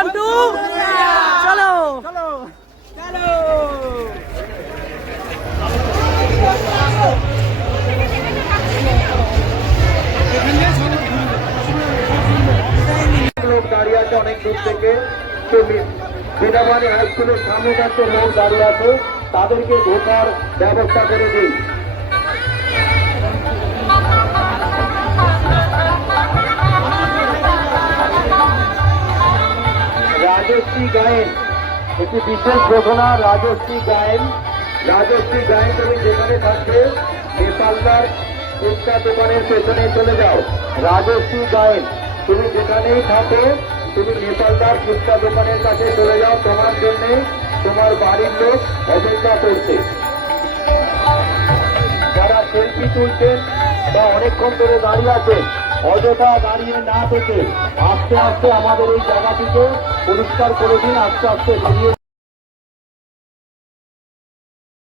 Welcome to চলো চলো চলো। লোক দাঁড়িয়ে আছে অনেক দূর থেকে, বিনাবাড়ি হাই স্কুলের সামনে কাছে লোক দাঁড়িয়ে আছে, তাদেরকে ঢোকার ব্যবস্থা করে দিই। রাজশ্রী গায়েন, একটি বিশেষ ঘোষণা। রাজশ্রী গায়েন, রাজশ্রী গায়েন তুমি যেখানে থাকবে নেপালদার ফুচকা দোকানের পেছনে চলে যাও। রাজশ্রী গায়েন তুমি যেখানেই থাকো, তুমি নেপালদার ফুচকা দোকানের কাছে চলে যাও, তোমার জন্য তোমার বাড়ির লোক অপেক্ষা করছে। যারা সেলফি তুলছেন বা অনেকক্ষণ ধরে দাঁড়িয়ে আছেন, অযথা দাঁড়িয়ে না থেকে আস্তে আস্তে আমাদের এই জায়গাটিকে পরিষ্কার করে দিন, আস্তে আস্তে বেরিয়ে